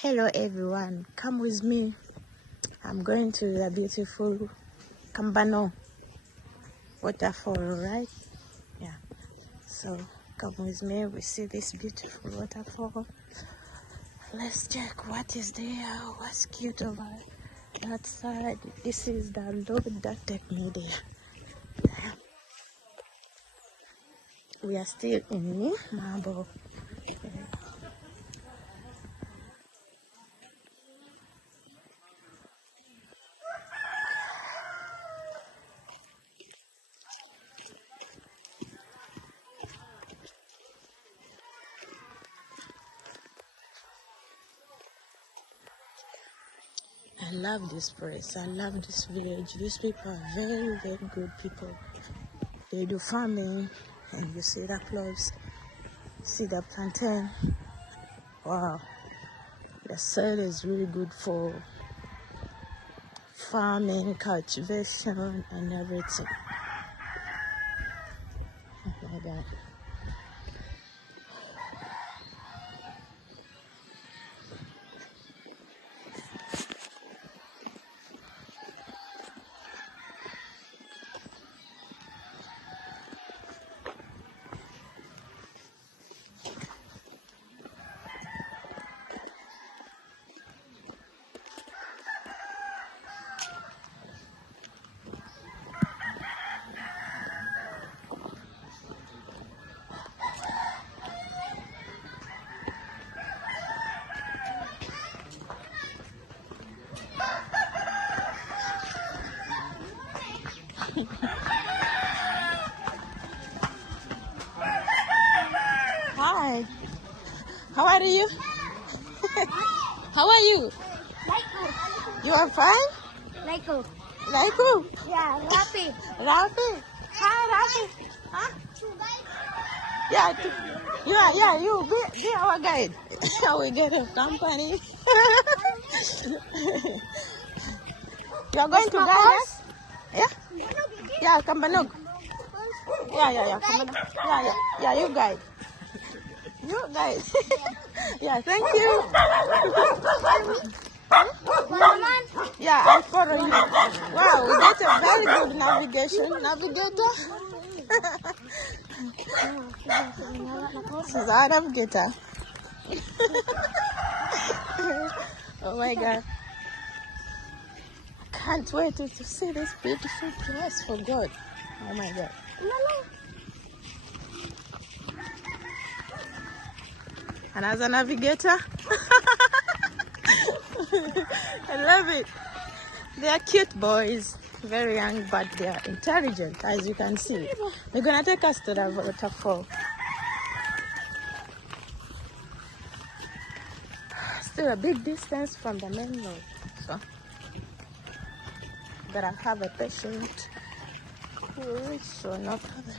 Hello everyone, come with me. I'm going to the beautiful Cambanog Waterfall, right? Yeah. So come with me. We see this beautiful waterfall. Let's check what is there. What's cute over that side. This is the road that take me there. We are still in Marble. I love this place. I love this village. These people are very, very good people. They do farming, and you see the clothes, see the plantain. Wow, the soil is really good for farming, cultivation, and everything. Oh my God. Hi, how are you? How are you? You are fine? Like who? Like who? Yeah, Rafi. Rafi. Hi, Rafi. Huh? Yeah, you be our guide. We get a company. You are going to guide us? Yeah? Yeah, Cambanog. Yeah, Cambanog. Yeah, you guide. You guide. Yeah, thank you. Yeah, I'll follow you. Wow, we get a very good navigator. She's our navigator. Oh my God. I can't wait to see this beautiful place for God. Oh my God. And as a navigator, I love it. They are cute boys, very young, but they are intelligent, as you can see. They're gonna take us to the waterfall. Still a big distance from the main road, so gotta have a patient who will reach, so no problem.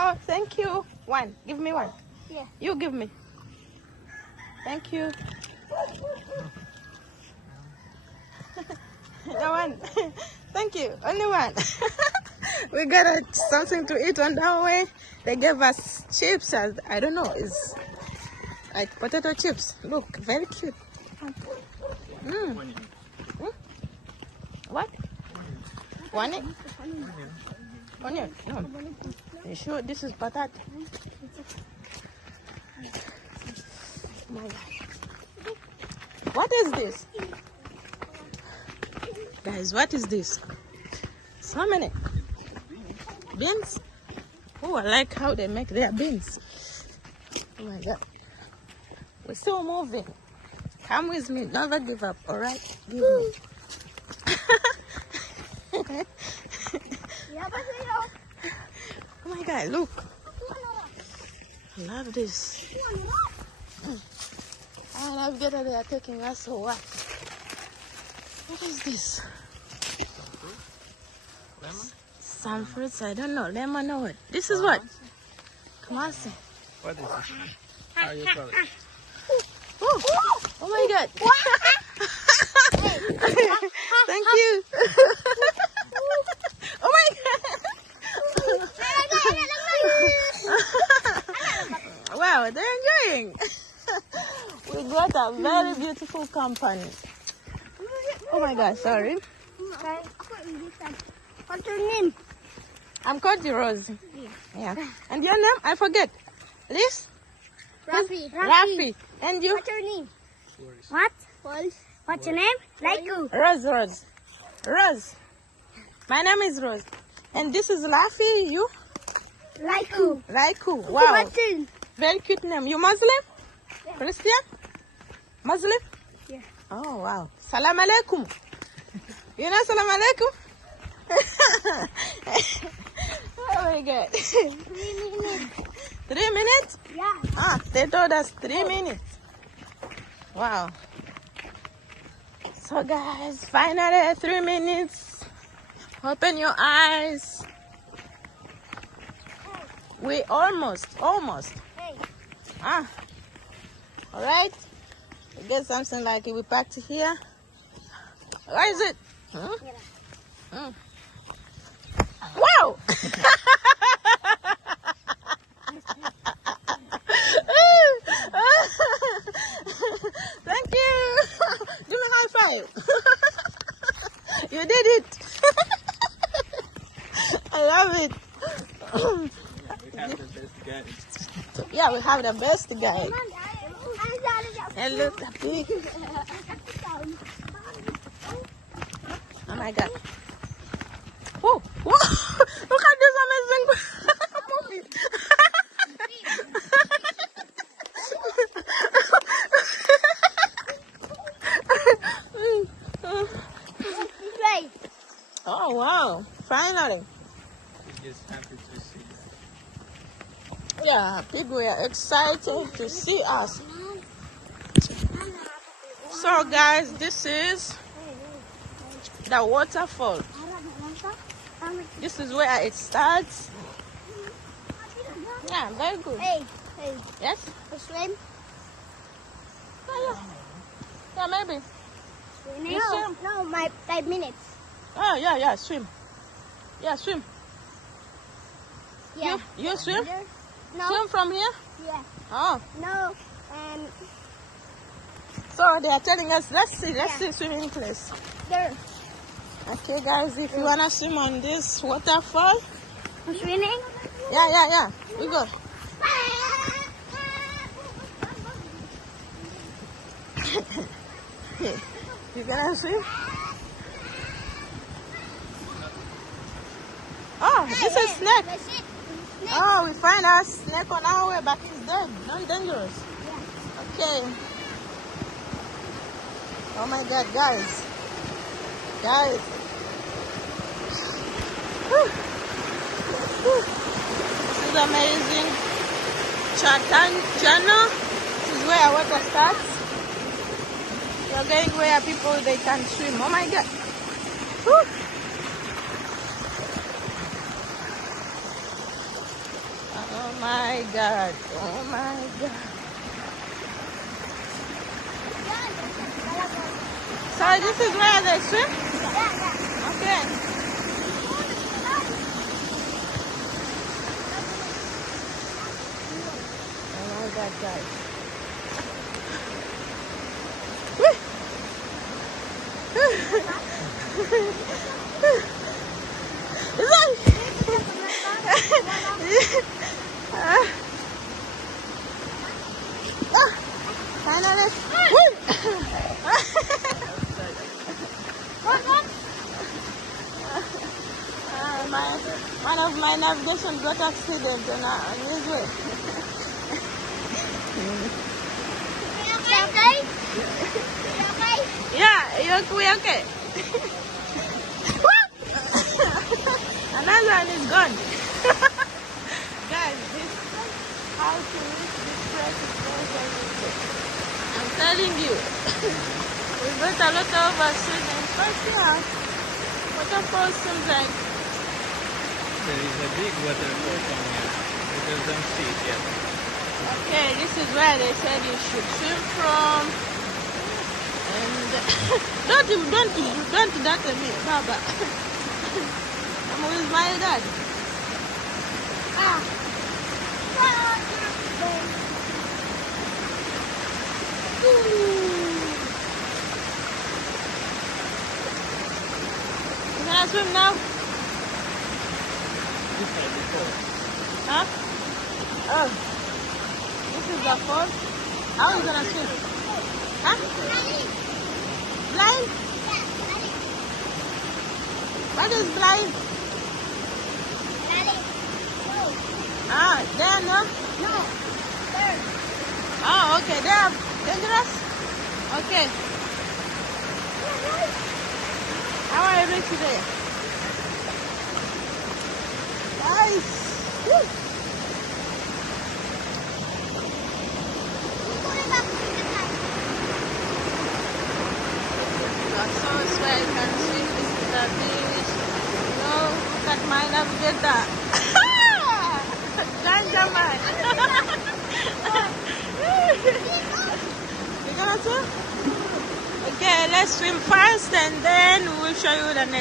Oh, thank you. One. Give me one. Yeah. You give me. Thank you. No one. Thank you. Only one. We got something to eat on our way. They gave us chips. I don't know. It's like potato chips. Look, very cute. What? Onion? Onion? No. You sure this is potato? My God. What is this? Guys, what is this? So many beans. Oh, I like how they make their beans. Oh my God. We're still moving. Come with me. Never give up, all right? Give me. Oh my God, look. I love this. I love that they are taking us for what? What is this? Lemon? Some fruits, I don't know. Lemon or what? This is what? Mercy. What is this? How you call it? Oh, oh my God. Thank you. Oh my God. Wow, they're enjoying. We got a very beautiful company. Oh my God, sorry. What's your name? I'm called Rose. Yeah. And your name? I forget. Liz? Rafi. And you? What's your name? What? What's your name? Laiku. Rose. Rose. My name is Rose. And this is Rafi. You? Laiku. Wow. What's your Very cute name. You Muslim? Yeah. Christian? Muslim? Yeah. Oh, wow. Salam alaikum. You know salam alaikum? Oh my God. 3 minutes? 3 minutes? Yeah. They told us 3 minutes. Wow. So guys, finally 3 minutes. Open your eyes. We almost. Hey. All right. We get something like it. We packed here. Where is it? Wow. Thank you. Give me a high five. You did it. I love it. We have the best guy. Yeah, we have the best guy. And look, the pig. Oh my God. Whoa, whoa. Look at this amazing movie. Oh wow, finally. We're just happy to see you. Yeah, people were excited to see us. So guys, this is the waterfall. This is where it starts. Yeah, very good. Hey. Yes? You swim? Yeah, maybe. You swim? No, my 5 minutes. Oh, yeah, swim. Yeah, swim. Yeah. You swim? No. Swim from here? Yeah. Oh, No. so they are telling us, let's see swimming place. There. Okay, guys, if you wanna swim on this waterfall, Swimming? yeah, we go. You gonna swim? Oh, this is snake. Oh, we find our snake on our way, but it's dead, not dangerous. Okay. Oh my God, guys. Whew. This is amazing. Channel. This is where water starts. You're going where people they can swim. Oh my God. Whew. Oh my God. So this is where they swim? Okay. Oh my God, guys. Finally. One of my navigation got accident on his way. Yeah, we okay. Another one is gone. Guys, this how to reach this place is very difficult. I'm telling you. We got a lot of accidents, but yeah, waterfall seems like There is a big waterfall from here. Because don't see it yet. Okay, this is where they said you should swim from. And don't do that to me, Baba. I'm with my dad. You gonna swim now? Huh? Oh. This is the fall. How are you gonna swim? Huh? Blind? What is blind? Ah, there no? No. There. Oh, okay. They are dangerous? Okay. How are you reach there? Nice. Woo. So where you can see this is the beach. No, look at my navigator. Ganja man. You gonna swim? Okay, let's swim first and then we'll show you the next.